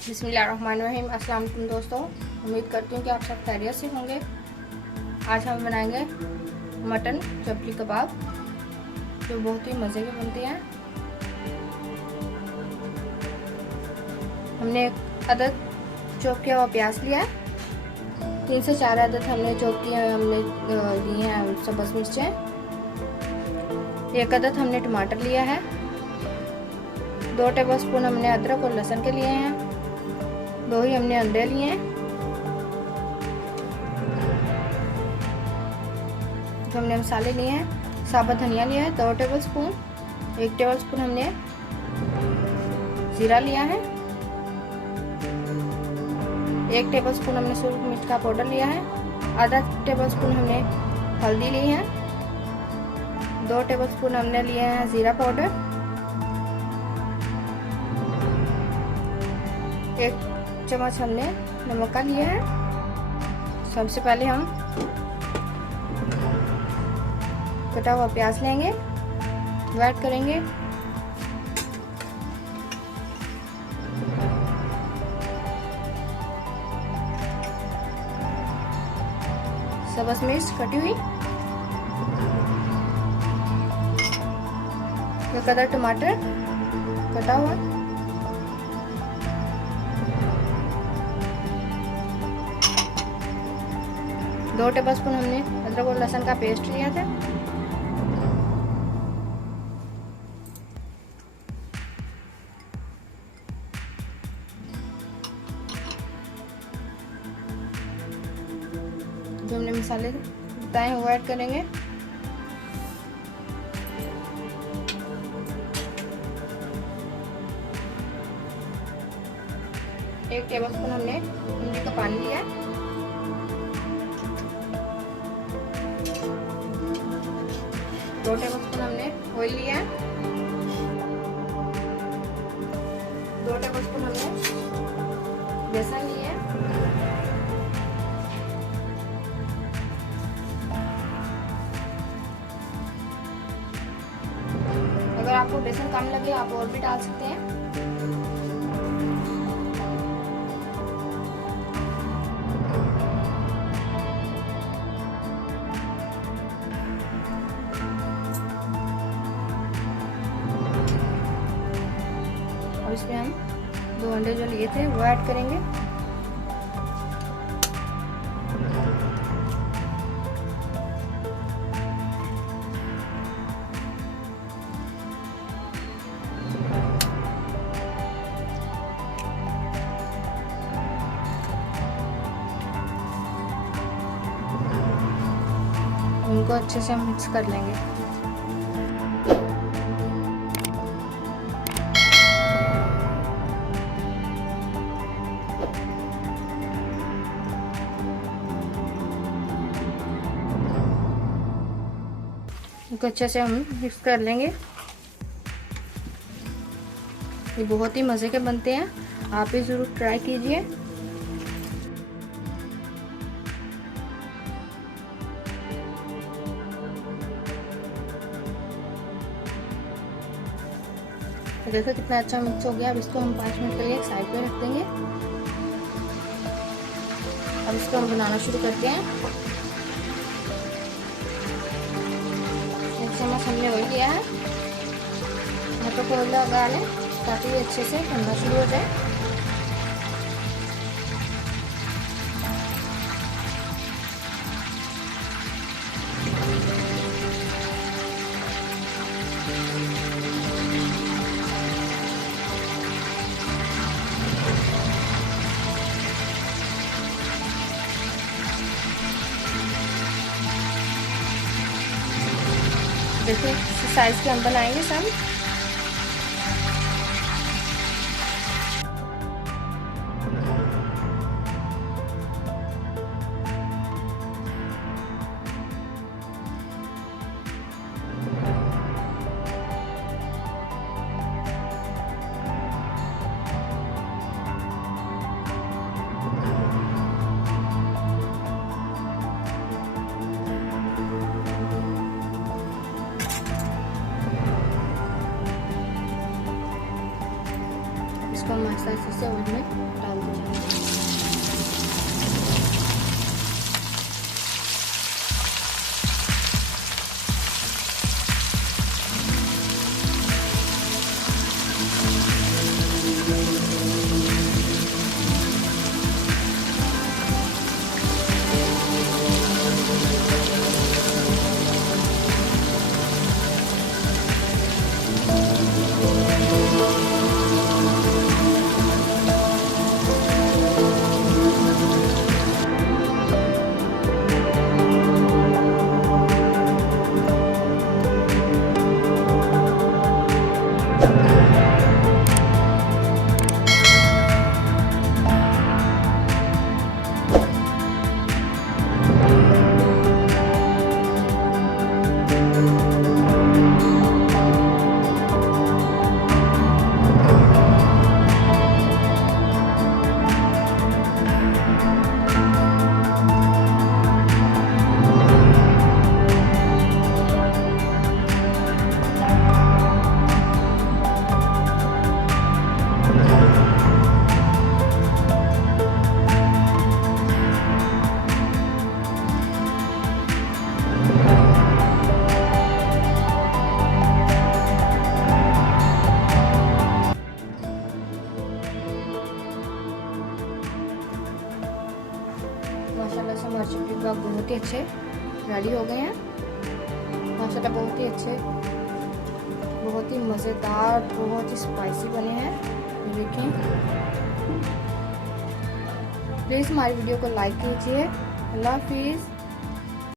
बिस्मिल्लाहिर्रहमानिर्रहीम। अस्सलाम वालेकुम दोस्तों, उम्मीद करती हूँ कि आप सब खैरियत से होंगे। आज हम बनाएंगे मटन चपली कबाब, जो बहुत ही मज़े के बनते हैं। हमने एक अदद चॉप किया हुआ प्याज लिया है, 3 से 4 अदद हमने चॉप किए हमने लिए हैं सब्ज़ मिर्चें। 1 अदद हमने टमाटर लिया है। 2 टेबलस्पून हमने अदरक और लहसुन के लिए हैं। 2 ही हमने अंडे लिए हैं। जो हमने मसाले लिए हैं, साबुत धनिया लिया है 2 टेबलस्पून। 1 टेबलस्पून हमने जीरा लिया है। 1 टेबलस्पून हमने सूरज मिर्च का पाउडर लिया है। आधा टेबलस्पून हमने हल्दी ली है। 2 टेबलस्पून हमने लिए हैं जीरा पाउडर। 1 चम्मच हमने नमक का लिया है। सबसे पहले हम कटा हुआ प्याज लेंगे, ऐड करेंगे। सब्ज़ मिर्च कटी हुई, 1 अदद टमाटर कटा हुआ, 2 टेबलस्पून हमने अदरक और लहसुन का पेस्ट लिया था। जो हमने मसाले बताए हैं वो ऐड करेंगे। एक टेबलस्पून हमने इमली का पानी लिया है। 2 टेबलस्पून हमने ऑयल लिया है। 2 टेबलस्पून हमने बेसन लिया है। अगर आपको बेसन कम लगे आप और भी डाल सकते हैं। और इसमें हम 2 अंडे जो लिए थे वो ऐड करेंगे। उनको अच्छे से हम मिक्स कर लेंगे। इनको अच्छे से हम मिक्स कर लेंगे। ये बहुत ही मज़े के बनते हैं, आप भी ज़रूर ट्राई कीजिए। देखो कितना अच्छा मिक्स हो गया। अब इसको हम 5 मिनट के लिए एक साइड पे रख देंगे। अब इसको हम बनाना शुरू करते हैं। 1 चम्मच हमने ऑयल लिया है। हाथों को ऑयल लगा लें ताकि ये अच्छे से ठंडा शुरू हो जाए। देखिए इस साइज के हम बनाएंगे सब। इसको हम आस्ते से उसमें डालते जाएंगे। माशाल्लाह से हमारे चिकन कबाब बहुत ही अच्छे रेडी हो गए हैं। माशाल्लाह बहुत ही अच्छे, बहुत ही मज़ेदार, बहुत ही स्पाइसी बने हैं। देखें, प्लीज़ हमारी वीडियो को लाइक कीजिए। अल्लाह हाफिज़।